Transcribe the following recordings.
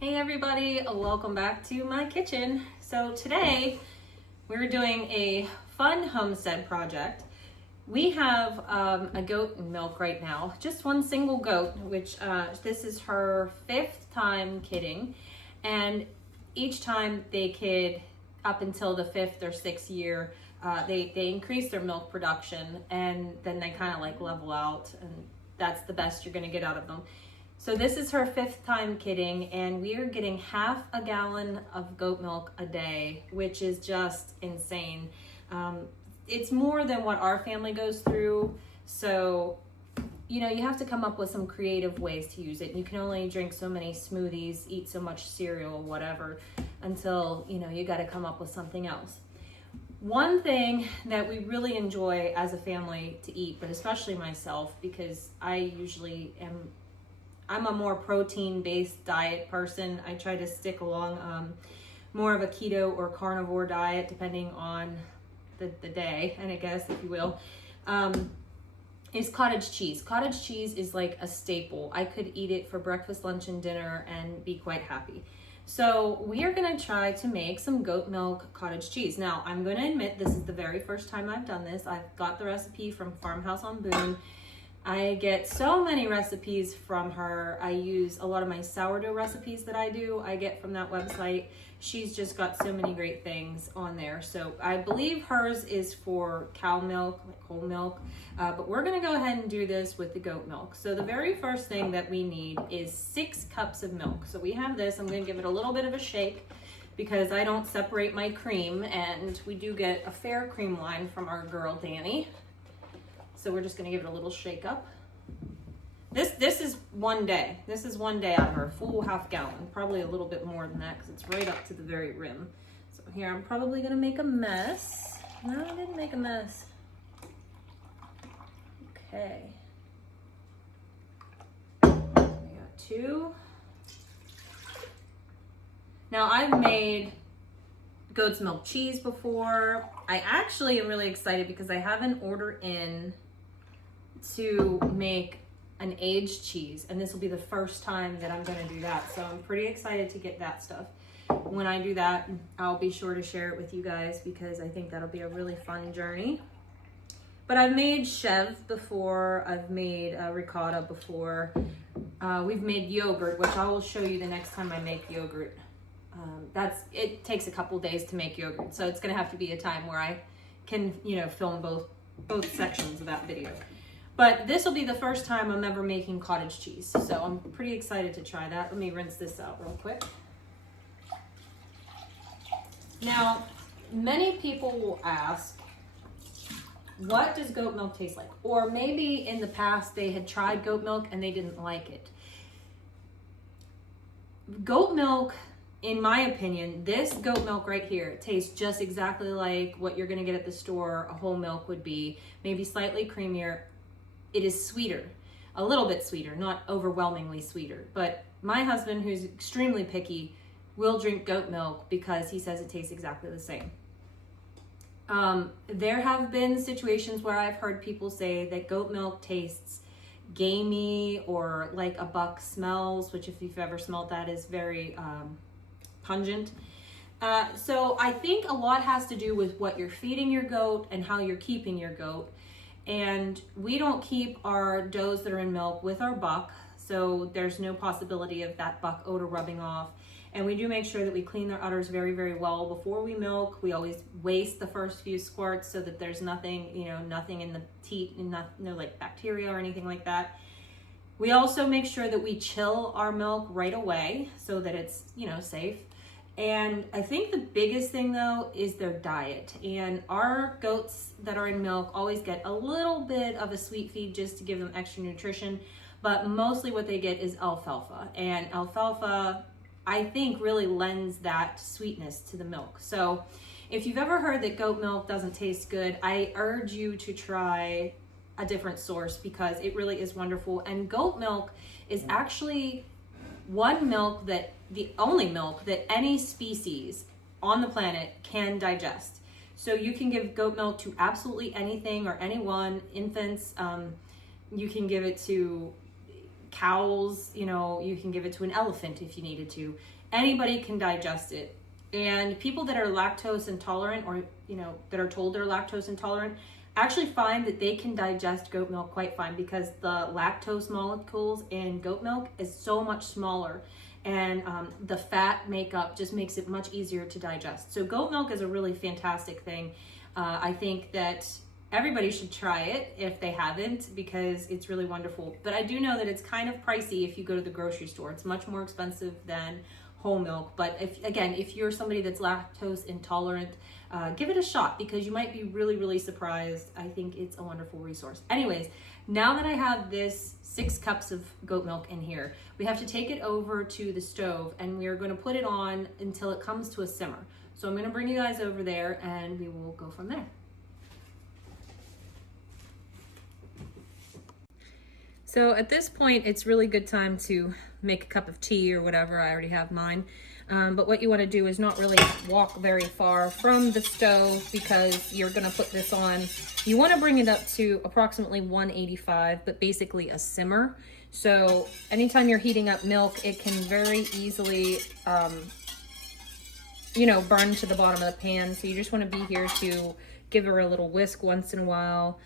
Hey everybody, welcome back to my kitchen. So today we're doing a fun homestead project. We have a goat in milk right now, just one single goat, which this is her 5th time kidding. And each time they kid up until the 5th or 6th year, they increase their milk production and then they kind of like level out, and that's the best you're gonna get out of them. So this is her 5th time kidding, and we are getting half a gallon of goat milk a day, which is just insane. It's more than what our family goes through. So, you have to come up with some creative ways to use it. You can only drink so many smoothies, eat so much cereal, whatever, until, you got to come up with something else. One thing that we really enjoy as a family to eat, but especially myself, because I'm a more protein-based diet person. I try to stick along more of a keto or carnivore diet, depending on the day, and I guess, if you will, is cottage cheese. Cottage cheese is like a staple. I could eat it for breakfast, lunch, and dinner and be quite happy. So we are gonna try to make some goat milk cottage cheese. Now, I'm gonna admit this is the very first time I've done this. I've got the recipe from Farmhouse on Boone. I get so many recipes from her. I use a lot of my sourdough recipes that I do. I get from that website. She's just got so many great things on there. So I believe hers is for cow milk, like whole milk, but we're gonna go ahead and do this with the goat milk. So the very first thing that we need is 6 cups of milk. So we have this. I'm gonna give it a little bit of a shake because I don't separate my cream, and we do get a fair cream line from our girl, Danny. So we're just gonna give it a little shake up. This is one day. This is one day out of her full half gallon. Probably a little bit more than that because it's right up to the very rim. So here I'm probably gonna make a mess. No, I didn't make a mess. Okay. We got 2. Now I've made goat's milk cheese before. I actually am really excited because I have an order in to make an aged cheese, and this will be the first time that I'm going to do that, so I'm pretty excited to get that stuff. When I do that, I'll be sure to share it with you guys because I think that'll be a really fun journey. But I've made chev before, I've made ricotta before, we've made yogurt, which I will show you the next time I make yogurt. It takes a couple days to make yogurt, so it's going to have to be a time where I can film both sections of that video. But this will be the first time I'm ever making cottage cheese, so I'm pretty excited to try that. Let me rinse this out real quick. Now, many people will ask, what does goat milk taste like? Or maybe in the past they had tried goat milk and they didn't like it. Goat milk, in my opinion, this goat milk right here tastes just exactly like what you're gonna get at the store a whole milk would be, maybe slightly creamier. It is sweeter, a little bit sweeter, not overwhelmingly sweeter. But my husband, who's extremely picky, will drink goat milk because he says it tastes exactly the same. There have been situations where I've heard people say that goat milk tastes gamey or like a buck smells, which if you've ever smelled that is very pungent. So I think a lot has to do with what you're feeding your goat and how you're keeping your goat. And we don't keep our does that are in milk with our buck, so there's no possibility of that buck odor rubbing off. And we do make sure that we clean their udders very, very well before we milk. We always waste the first few squirts so that there's nothing, nothing in the teat, and no like bacteria or anything like that. We also make sure that we chill our milk right away so that it's, safe. And I think the biggest thing though is their diet. And our goats that are in milk always get a little bit of a sweet feed just to give them extra nutrition, but mostly what they get is alfalfa. And alfalfa, I think, really lends that sweetness to the milk. So if you've ever heard that goat milk doesn't taste good, I urge you to try a different source because it really is wonderful. And goat milk is actually the only milk that any species on the planet can digest. So you can give goat milk to absolutely anything or anyone, infants. You can give it to cows, you know, you can give it to an elephant if you needed to. Anybody can digest it. And people that are lactose intolerant, or, you know, that are told they're lactose intolerant, actually find that they can digest goat milk quite fine, because the lactose molecules in goat milk is so much smaller, and the fat makeup just makes it much easier to digest. So goat milk is a really fantastic thing. I think that everybody should try it if they haven't, because it's really wonderful. But I do know that it's kind of pricey if you go to the grocery store. It's much more expensive than whole milk. But if you're somebody that's lactose intolerant, give it a shot, because you might be really, really surprised. I think it's a wonderful resource. Anyways, now that I have this 6 cups of goat milk in here, we have to take it over to the stove, and we are going to put it on until it comes to a simmer. So I'm going to bring you guys over there, and we will go from there. So at this point, it's really good time to make a cup of tea or whatever. I already have mine. But what you want to do is not really walk very far from the stove, because you're going to put this on. You want to bring it up to approximately 185, but basically a simmer. So anytime you're heating up milk, it can very easily, you know, burn to the bottom of the pan. So you just want to be here to give her a little whisk once in a while.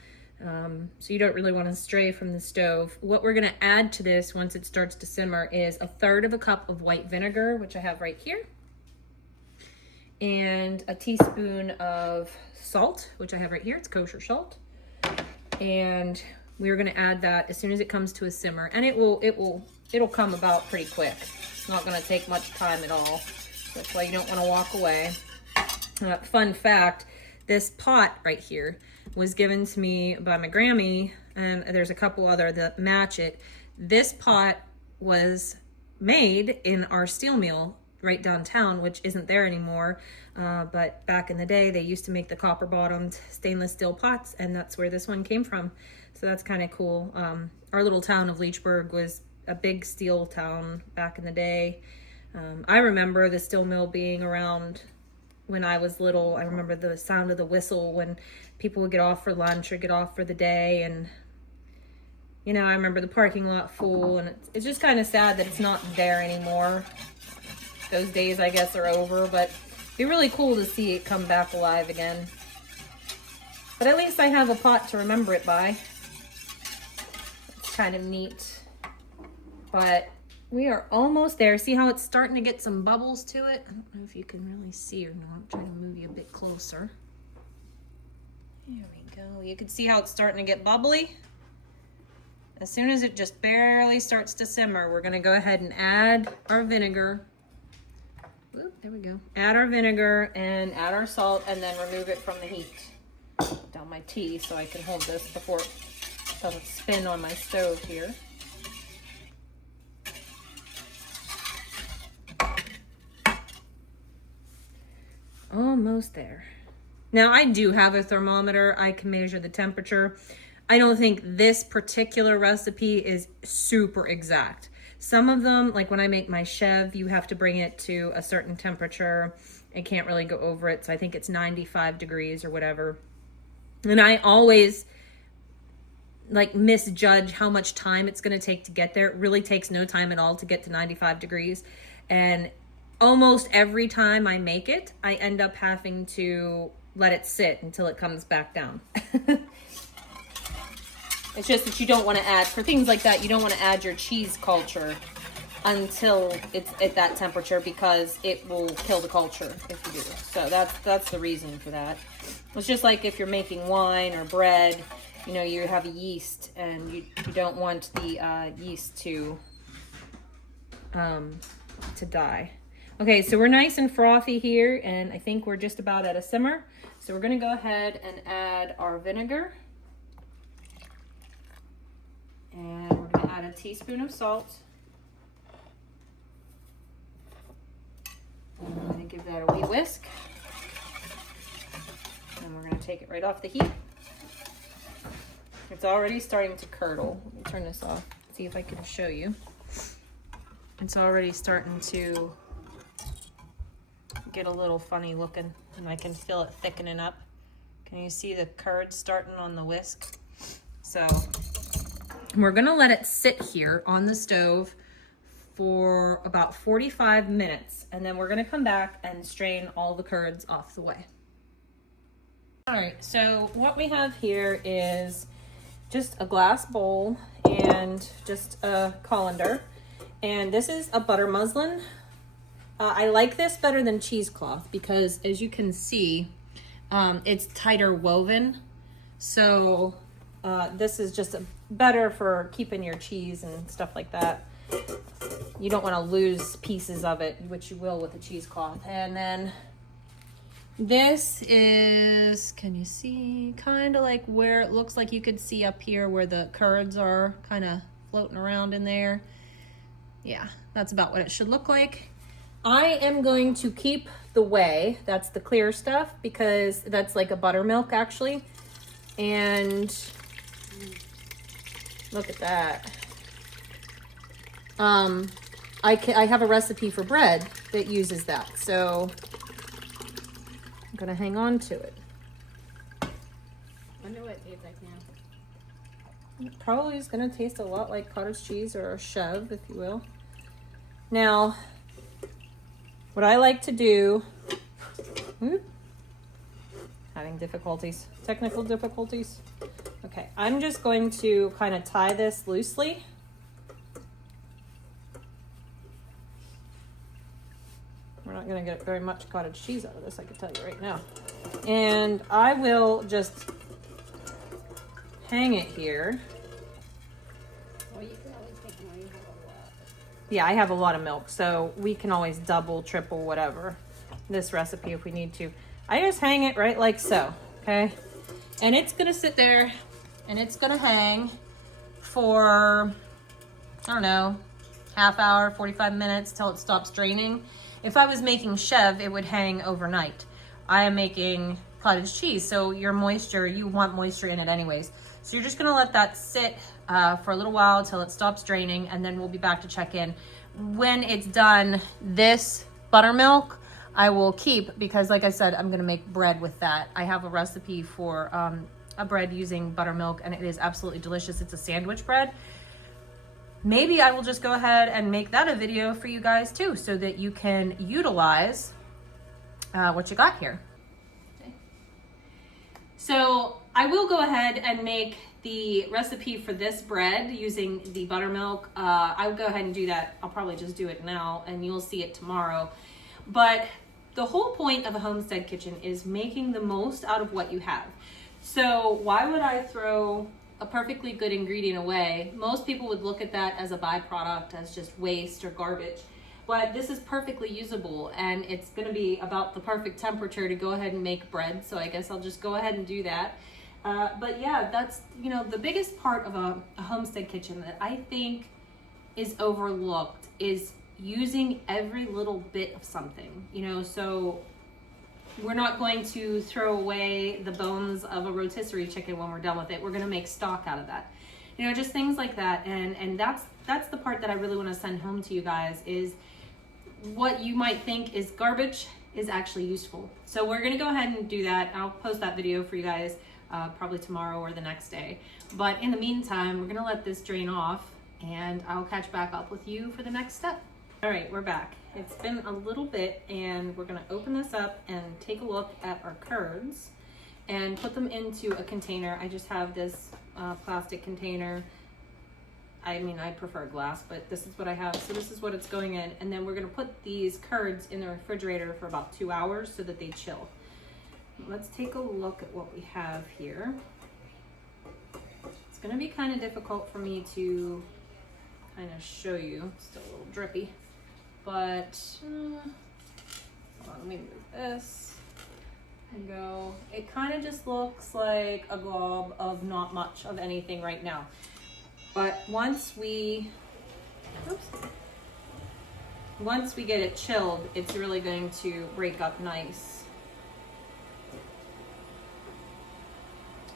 So you don't really want to stray from the stove. What we're going to add to this once it starts to simmer is 1/3 cup of white vinegar, which I have right here, and a teaspoon of salt, which I have right here. It's kosher salt. And we're going to add that as soon as it comes to a simmer, and it'll come about pretty quick. It's not going to take much time at all. So that's why you don't want to walk away. Fun fact, this pot right here was given to me by my Grammy, and there's a couple other that match it. This pot was made in our steel mill right downtown, which isn't there anymore. But back in the day, they used to make the copper bottomed stainless steel pots, and that's where this one came from. So that's kind of cool. Our little town of Leechburg was a big steel town back in the day. I remember the steel mill being around when I was little. I remember the sound of the whistle when people would get off for lunch or get off for the day. And, you know, I remember the parking lot full, and it's just kind of sad that it's not there anymore. Those days, I guess, are over, but it'd be really cool to see it come back alive again. But at least I have a pot to remember it by. It's kind of neat. But we are almost there. See how it's starting to get some bubbles to it? I don't know if you can really see or not. I'm trying to move you a bit closer. There we go. You can see how it's starting to get bubbly. As soon as it just barely starts to simmer, we're going to go ahead and add our vinegar. Oop, there we go. Add our vinegar and add our salt, and then remove it from the heat. Put down my tea so I can hold this before it doesn't spin on my stove here. Almost there. Now I do have a thermometer. I can measure the temperature. I don't think this particular recipe is super exact. Some of them, like when I make my chev, you have to bring it to a certain temperature. I can't really go over it, so I think it's 95 degrees or whatever. And I always like misjudge how much time it's going to take to get there. It really takes no time at all to get to 95 degrees. And almost every time I make it, I end up having to let it sit until it comes back down. It's just that you don't want to add, for things like that, you don't want to add your cheese culture until it's at that temperature, because it will kill the culture if you do. So that's the reason for that. It's just like if you're making wine or bread, you know, you have a yeast, and you don't want the yeast to die. Okay, so we're nice and frothy here, and I think we're just about at a simmer. So we're going to go ahead and add our vinegar. And we're going to add a teaspoon of salt. And I'm going to give that a wee whisk. And we're going to take it right off the heat. It's already starting to curdle. Let me turn this off, see if I can show you. It's already starting to get a little funny looking, and I can feel it thickening up. Can you see the curds starting on the whisk? So We're gonna let it sit here on the stove for about 45 minutes, and then we're gonna come back and strain all the curds off the way. All right, so what we have here is just a glass bowl and just a colander. And this is a butter muslin. I like this better than cheesecloth because, as you can see, it's tighter woven. So this is just better for keeping your cheese and stuff like that. You don't want to lose pieces of it, which you will with the cheesecloth. And then this is, can you see, kind of like where it looks like you could see up here where the curds are kind of floating around in there. Yeah, that's about what it should look like. I am going to keep the whey, that's the clear stuff, because that's like a buttermilk actually. And look at that. I have a recipe for bread that uses that, so I'm gonna hang on to it. I wonder what it tastes like now. It probably is gonna taste a lot like cottage cheese or a chev, if you will. Now, what I like to do, having difficulties, technical difficulties. Okay, I'm just going to kind of tie this loosely. We're not gonna get very much cottage cheese out of this, I can tell you right now. And I will just hang it here. Well, you can always take more, you have a lot. Yeah, I have a lot of milk, so we can always double, triple, whatever this recipe if we need to. I just hang it right like so, okay? And it's gonna sit there and it's gonna hang for, I don't know, half hour, 45 minutes till it stops draining. If I was making chev, it would hang overnight. I am making cottage cheese, so your moisture, you want moisture in it anyways. So you're just gonna let that sit for a little while till it stops draining, and then we'll be back to check in. When it's done, this buttermilk I will keep because, like I said, I'm gonna make bread with that. I have a recipe for a bread using buttermilk, and it is absolutely delicious. It's a sandwich bread. Maybe I will just go ahead and make that a video for you guys too, so that you can utilize what you got here. Okay. So I will go ahead and make the recipe for this bread using the buttermilk. I will go ahead and do that. I'll probably just do it now and you'll see it tomorrow. But the whole point of a homestead kitchen is making the most out of what you have. So why would I throw a perfectly good ingredient away? Most people would look at that as a byproduct, as just waste or garbage. But this is perfectly usable, and it's gonna be about the perfect temperature to go ahead and make bread. So I guess I'll just go ahead and do that. But yeah, that's, you know, the biggest part of a homestead kitchen that I think is overlooked is using every little bit of something, you know. So we're not going to throw away the bones of a rotisserie chicken when we're done with it. We're gonna make stock out of that. You know, just things like that. And that's the part that I really wanna send home to you guys, is what you might think is garbage is actually useful. So we're gonna go ahead and do that. I'll post that video for you guys probably tomorrow or the next day. But in the meantime, we're gonna let this drain off and I'll catch back up with you for the next step. All right, we're back. It's been a little bit, and we're gonna open this up and take a look at our curds and put them into a container. I just have this plastic container. I mean, I prefer glass, but this is what I have. So this is what it's going in. And then we're gonna put these curds in the refrigerator for about 2 hours so that they chill. Let's take a look at what we have here. It's gonna be kind of difficult for me to kind of show you. It's still a little drippy. But hold on, let me move this and go. It kind of just looks like a glob of not much of anything right now. But once we get it chilled, it's really going to break up nice.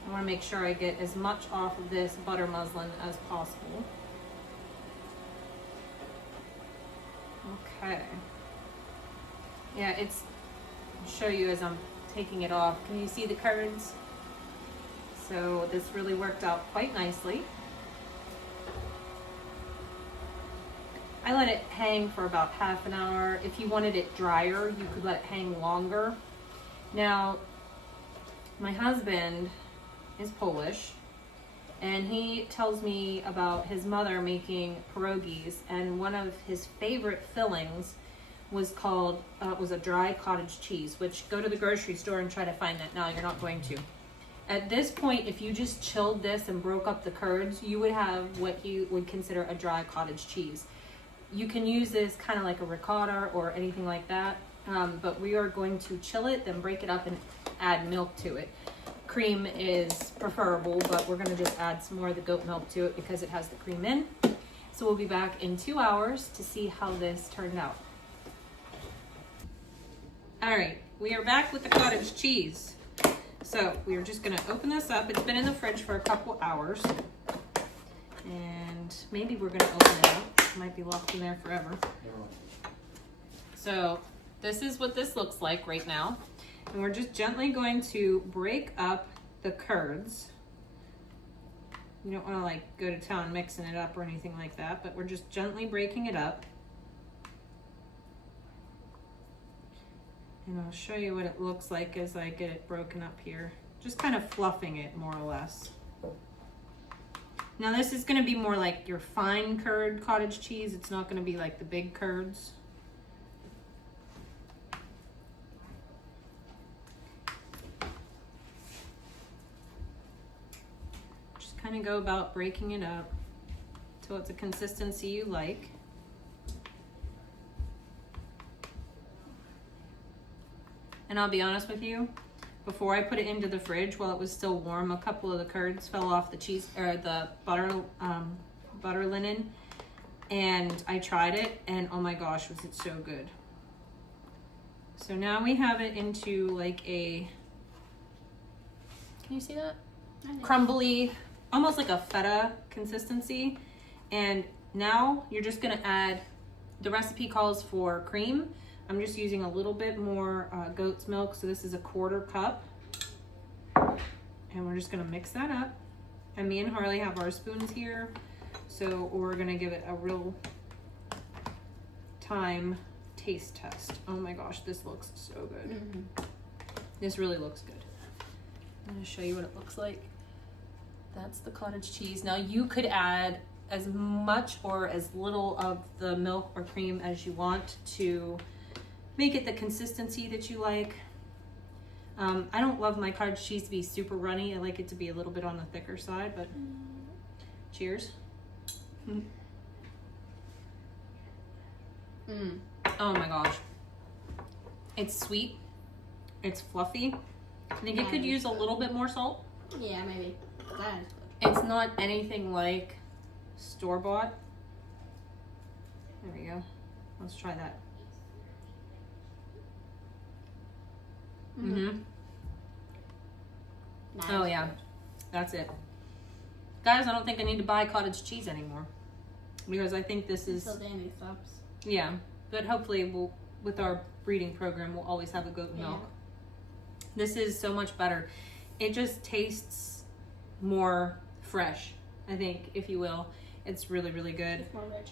I want to make sure I get as much off of this butter muslin as possible. Okay. Yeah, I'll show you as I'm taking it off. Can you see the curds? So this really worked out quite nicely. I let it hang for about half an hour. If you wanted it drier, you could let it hang longer. Now, my husband is Polish, and he tells me about his mother making pierogies, and one of his favorite fillings was called, was a dry cottage cheese, which go to the grocery store and try to find that now. You're not going to. At this point, if you just chilled this and broke up the curds, you would have what you would consider a dry cottage cheese. You can use this kind of like a ricotta or anything like that, but we are going to chill it, then break it up and add milk to it. Cream is preferable, but we're going to just add some more of the goat milk to it because it has the cream in. So we'll be back in 2 hours to see how this turned out. All right, we are back with the cottage cheese. So we are just gonna open this up. It's been in the fridge for a couple hours. And maybe we're gonna open it up. It might be locked in there forever. So this is what this looks like right now. And we're just gently going to break up the curds. You don't wanna like go to town mixing it up or anything like that, but we're just gently breaking it up. And I'll show you what it looks like as I get it broken up here. Just kind of fluffing it more or less. Now this is gonna be more like your fine curd cottage cheese. It's not gonna be like the big curds. Just kind of go about breaking it up till it's a consistency you like. And I'll be honest with you, before I put it into the fridge while it was still warm, a couple of the curds fell off the cheese or the butter linen, and I tried it, and oh my gosh, was it so good. So now we have it into like a, can you see that? Crumbly, almost like a feta consistency. And now you're just gonna add, the recipe calls for cream. I'm just using a little bit more goat's milk, so this is a 1/4 cup. And we're just gonna mix that up. And me and Harley have our spoons here, so we're gonna give it a real time taste test. Oh my gosh, this looks so good. Mm-hmm. This really looks good. I'm gonna show you what it looks like. That's the cottage cheese. Now you could add as much or as little of the milk or cream as you want to make it the consistency that you like. I don't love my cottage cheese to be super runny. I like it to be a little bit on the thicker side, but cheers. Oh my gosh. It's sweet. It's fluffy. I think it could use a little bit more salt. Yeah, maybe. That is good. It's not anything like store-bought. There we go. Let's try that. Mm-hmm. Oh yeah, that's it. Guys, I don't think I need to buy cottage cheese anymore because I think this is... Until Danny stops. Yeah, but hopefully we'll, with our breeding program, we'll always have a goat milk. This is so much better. It just tastes more fresh, I think, if you will. It's really, really good. It's more rich.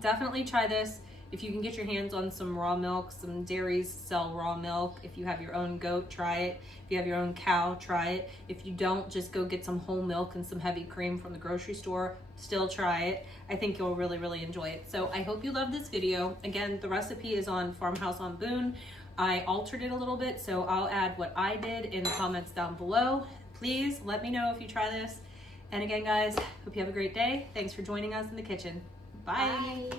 Definitely try this. If you can get your hands on some raw milk, some dairies sell raw milk. If you have your own goat, try it. If you have your own cow, try it. If you don't, just go get some whole milk and some heavy cream from the grocery store. Still try it. I think you'll really, really enjoy it. So I hope you love this video. Again, the recipe is on Farmhouse on Boone. I altered it a little bit, so I'll add what I did in the comments down below. Please let me know if you try this. And again, guys, hope you have a great day. Thanks for joining us in the kitchen. Bye. Bye.